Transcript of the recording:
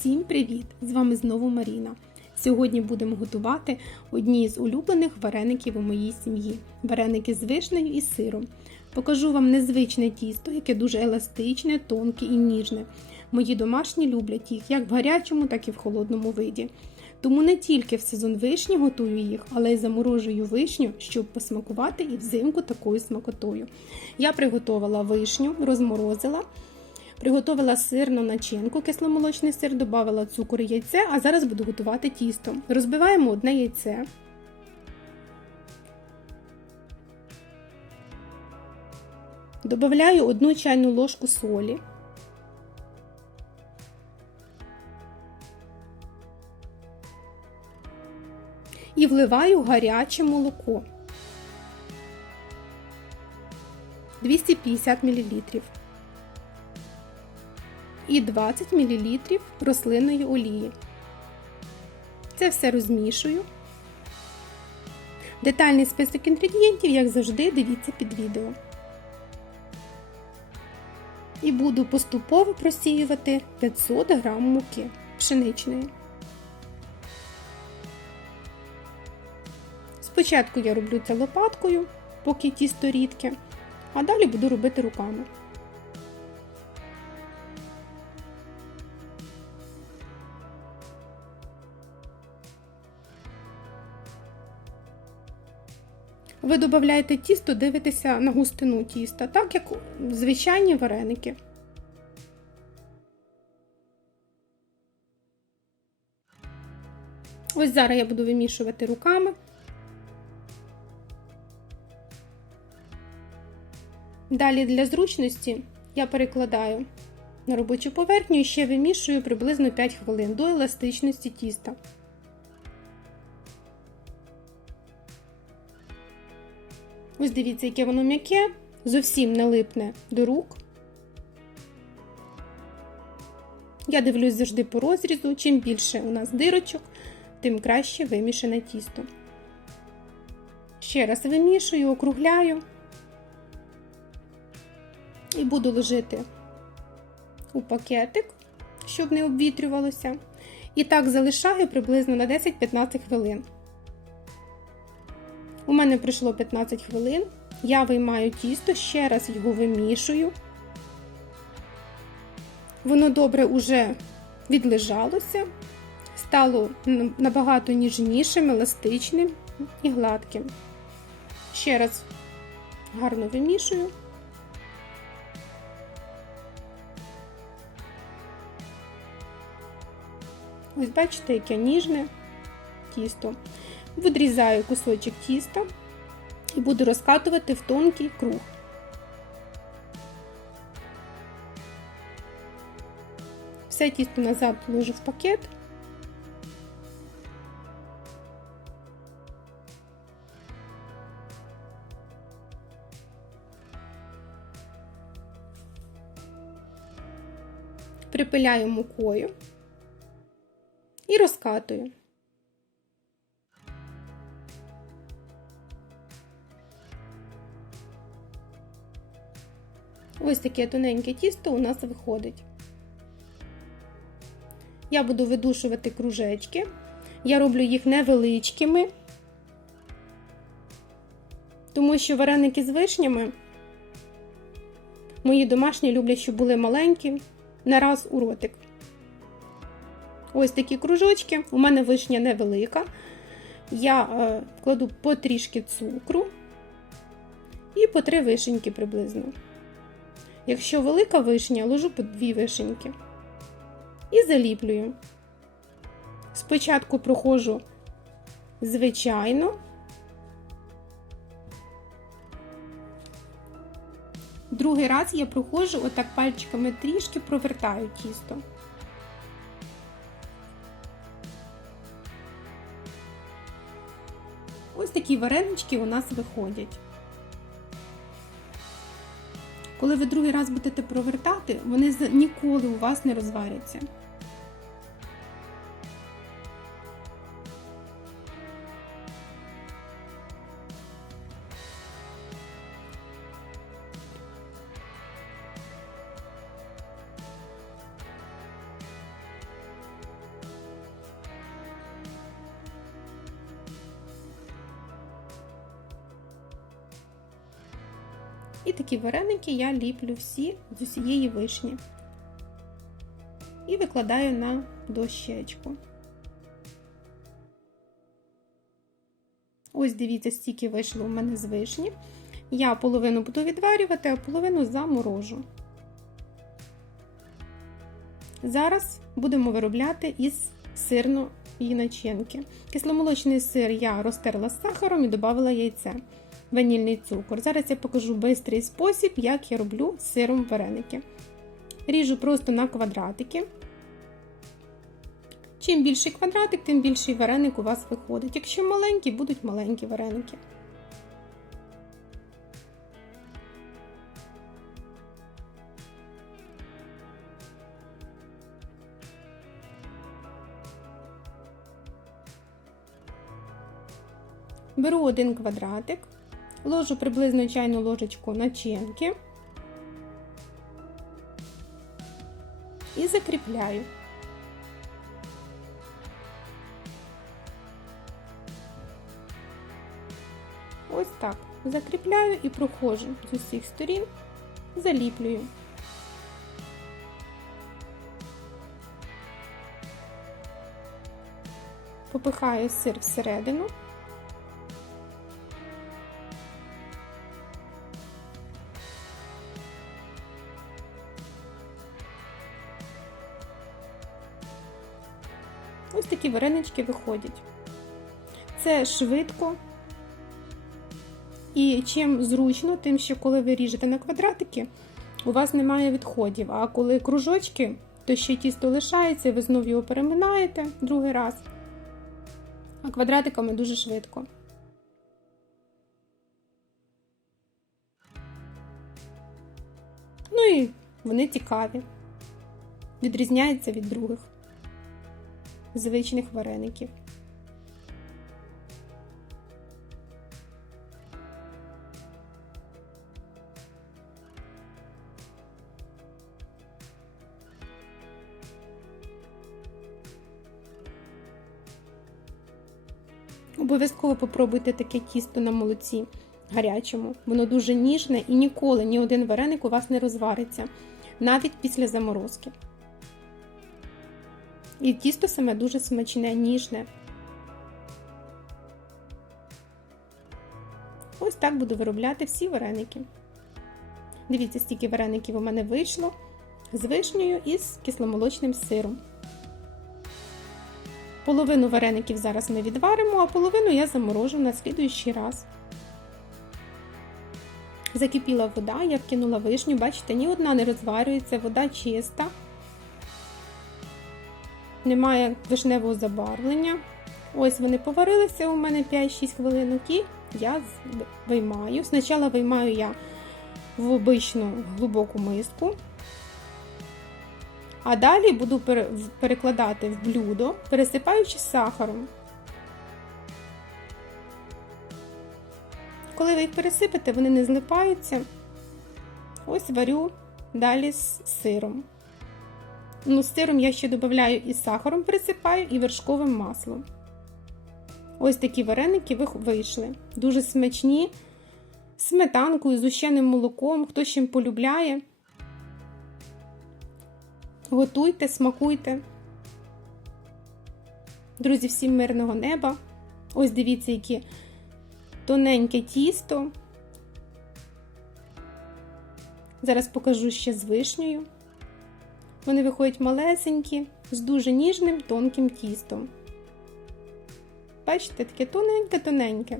Всім привіт! З вами знову Маріна. Сьогодні будемо готувати одні з улюблених вареників у моїй сім'ї вареники з вишнею і сиром. Покажу вам незвичне тісто, яке дуже еластичне, тонке і ніжне. Мої домашні люблять їх як в гарячому, так і в холодному виді. Тому не тільки в сезон вишні готую їх, але й заморожую вишню, щоб посмакувати і взимку такою смакотою. Я приготувала вишню, розморозила. Приготувала сирну начинку, кисломолочний сир, додала цукор і яйце, а зараз буду готувати тісто. Розбиваємо одне яйце. Добавляю одну чайну ложку солі. І вливаю гаряче молоко 250 мл і 20 мл рослинної олії. Це все розмішую. Детальний список інгредієнтів, як завжди, дивіться під відео. І буду поступово просіювати 500 г муки пшеничної. Спочатку я роблю це лопаткою, поки тісто рідке, а далі буду робити руками. Ви додаєте тісто, дивитеся на густину тіста, так як звичайні вареники. Ось зараз я буду вимішувати руками. Далі для зручності я перекладаю на робочу поверхню і ще вимішую приблизно 5 хвилин до еластичності тіста. Ось дивіться, яке воно м'яке, зовсім не липне до рук. Я дивлюсь завжди по розрізу, чим більше у нас дирочок, тим краще вимішане тісто. Ще раз вимішую, округляю і буду ложити у пакетик, щоб не обвітрювалося. І так залишаю приблизно на 10-15 хвилин. У мене пройшло 15 хвилин. Я виймаю тісто, ще раз його вимішую. Воно добре уже відлежалося, стало набагато ніжнішим, еластичним і гладким. Ще раз гарно вимішую. Ось бачите, яке ніжне тісто. Відрізаю кусочок тіста і буду розкатувати в тонкий круг. Все тісто назад ложу в пакет. Припиляю мукою і розкатую. Ось таке тоненьке тісто у нас виходить. Я буду видушувати кружечки. Я роблю їх невеличкими, тому що вареники з вишнями мої домашні люблять, щоб були маленькі, на раз у ротик. Ось такі кружочки. У мене вишня невелика. Я е, кладу потрішки цукру і по три вишеньки приблизно. Якщо велика вишня, ложу по дві вишеньки. І заліплюю. Спочатку проходжу звичайно, другий раз я проходжу отак пальчиками трішки провертаю тісто. Ось такі варенички у нас виходять. Коли ви другий раз будете провертати, вони ніколи у вас не розваряться. І такі вареники я ліплю всі з усієї вишні. І викладаю на дощечку. Ось дивіться, стільки вийшло у мене з вишні. Я половину буду відварювати, а половину заморожу. Зараз будемо виробляти із сирної начинки. Кисломолочний сир я розтерла з сахаром і додала яйце, ванільний цукор. Зараз я покажу бистрий спосіб, як я роблю сиром вареники. Ріжу просто на квадратики. Чим більший квадратик, тим більший вареник у вас виходить. Якщо маленькі, будуть маленькі вареники. Беру один квадратик, ложу приблизно чайну ложечку начинки і закріпляю. Ось так. Закріпляю і проходжу з усіх сторін, заліплюю. Попихаю сир всередину. Такі варенички виходять. Це швидко. І чим зручно, тим, що коли ви ріжете на квадратики, у вас немає відходів. А коли кружочки, то ще тісто лишається, ви знову його переминаєте другий раз. А квадратиками дуже швидко. Ну і вони цікаві, відрізняються від других звичних вареників. Обов'язково попробуйте таке тісто на молоці гарячому. Воно дуже ніжне і ніколи ні один вареник у вас не розвариться, навіть після заморозки. І тісто саме дуже смачне, ніжне. Ось так буду виробляти всі вареники. Дивіться, стільки вареників у мене вийшло з вишнею і з кисломолочним сиром. Половину вареників зараз ми відваримо, а половину я заморожу на слідуючий раз. Закипіла вода, я вкинула вишню, бачите, ні одна не розварюється, вода чиста, немає вишневого забарвлення. Ось вони поварилися у мене 5-6 хвилинок і я виймаю. Спочатку виймаю я в обичну глибоку миску. А далі буду перекладати в блюдо, пересипаючи сахаром. Коли ви їх пересипете, вони не злипаються. Ось варю далі з сиром. Ну, сиром я ще додаю і сахаром пересипаю, і вершковим маслом. Ось такі вареники вийшли. Дуже смачні, сметанкою, з ущеним молоком, хто чим полюбляє. Готуйте, смакуйте. Друзі, всім мирного неба. Ось дивіться, яке тоненьке тісто. Зараз покажу ще з вишнею. Вони виходять малесенькі, з дуже ніжним тонким тістом. Бачите, таке тоненьке-тоненьке.